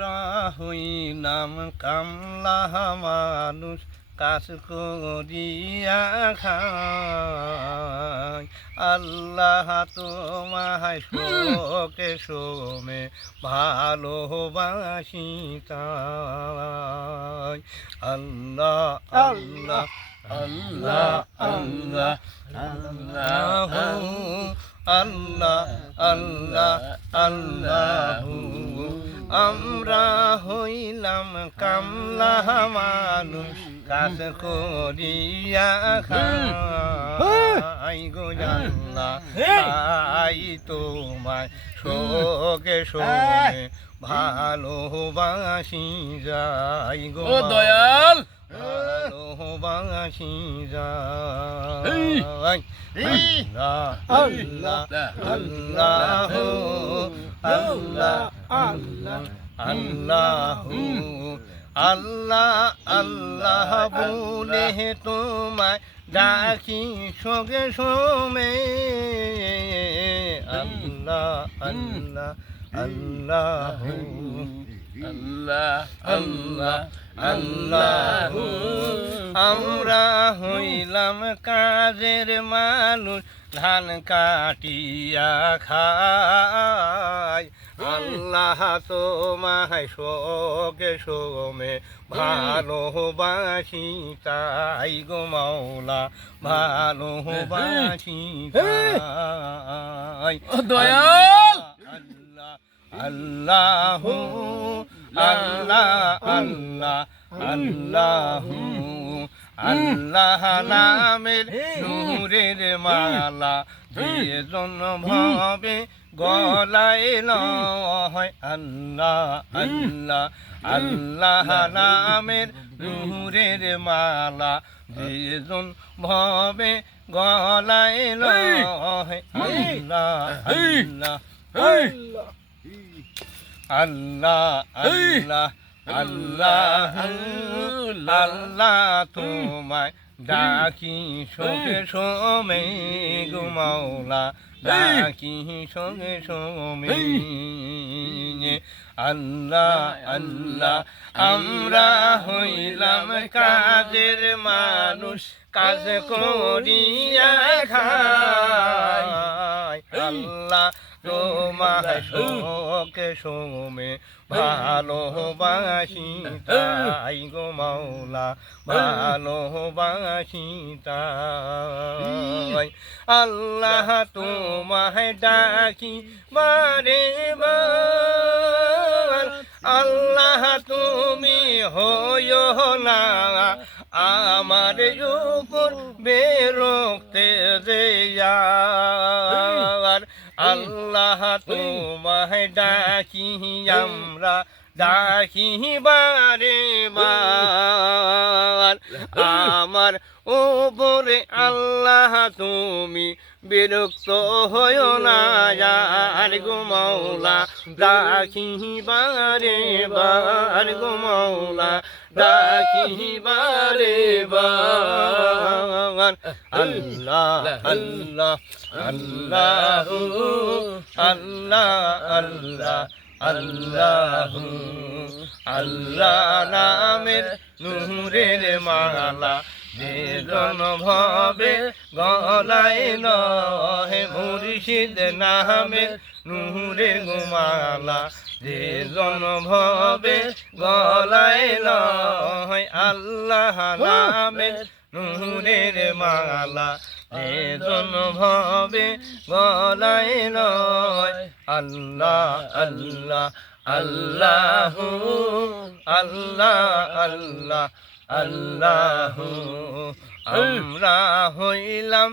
আমরা হইলাম কামলা মানুষ কাজ করিয়া খাই আল্লাহ তোমায় শোকে সোমে ভালোবাসি তাই আল্লাহ আল্লাহ আল্লাহ আল্লাহ আল্লাহ আল্লাহ আল্লাহ আল্লাহ আমরা হইলাম কামলা মানুষ কাজ করিয়া খাই গো আল্লাহ তাই তোমায় শোকে শোকে ভালোবাসি যাই গো দয়াল ভালোবাসি যাই আল্লাহ আল্লাহ আল্লাহ আল্লাহ আল্লাহ আল্লাহ আল্লাহ আল্লাহ বলে তোমায় ডাকি সঙ্গে সোমে আল্লাহ আল্লাহ আল্লাহ আল্লাহ আল্লাহ আল্লাহ আমরা হইলাম কাজের মানুষ ধান কাটিয়া খাই আল্লাহ তোমায় শোকে সোমে ভালোবাসি তাই গো মাওলা ভালোবাসি তাই দয়াল আল্লাহ আল্লাহ আল্লাহ আল্লাহ আল্লাহ নামের নূরের মালা যেজন ভাবে গলায় লয় আল্লাহ আল্লাহ আল্লাহ নামের নূরের মালা যেজন ভাবে গলায় লয় আল্লাহ আল্লাহ আল্লাহ আল্লাহ আল্লাহ আল্লাহ তোমায় ডাকি শোকে সোমে গো মাওলা ডাকি শোকে সোমে আল্লাহ আল্লাহ আমরা হইলাম কাজের মানুষ কাজ করিয়া খাই আল্লাহ তোমায় শোকে সোমে ভালোবাসি তাই গো মাওলা ভালোবাসি তাই আল্লাহ তোমায় ডাকি বারে বার আল্লাহ তুমি হইও না আমার উপর বেরোতে দেয়ার আল্লাহ তোমায় ডাকি আমরা ডাকি বারে বার আমার উপরে আল্লাহ তুমি বিরক্ত হইও না আর গো মাওলা ডাকি বারে বার গো মাওলা ডাকি বারে বার আল্লাহ আল্লাহ আল্লাহ আল্লাহ আল্লাহ আল্লাহ আল্লাহ নামের নূরের মালা যেজন ভাবে গলায় লয় মুর্শিদ নামের নূরের গোমালা যেজন ভাবে গলায় লয় আল্লাহ নামের নূরের মালা যেজন ভাবে গলায় লয় আল্লাহ আল্লাহ আল্লাহ আল্লাহ আল্লাহ আল্লাহ আমরা হইলাম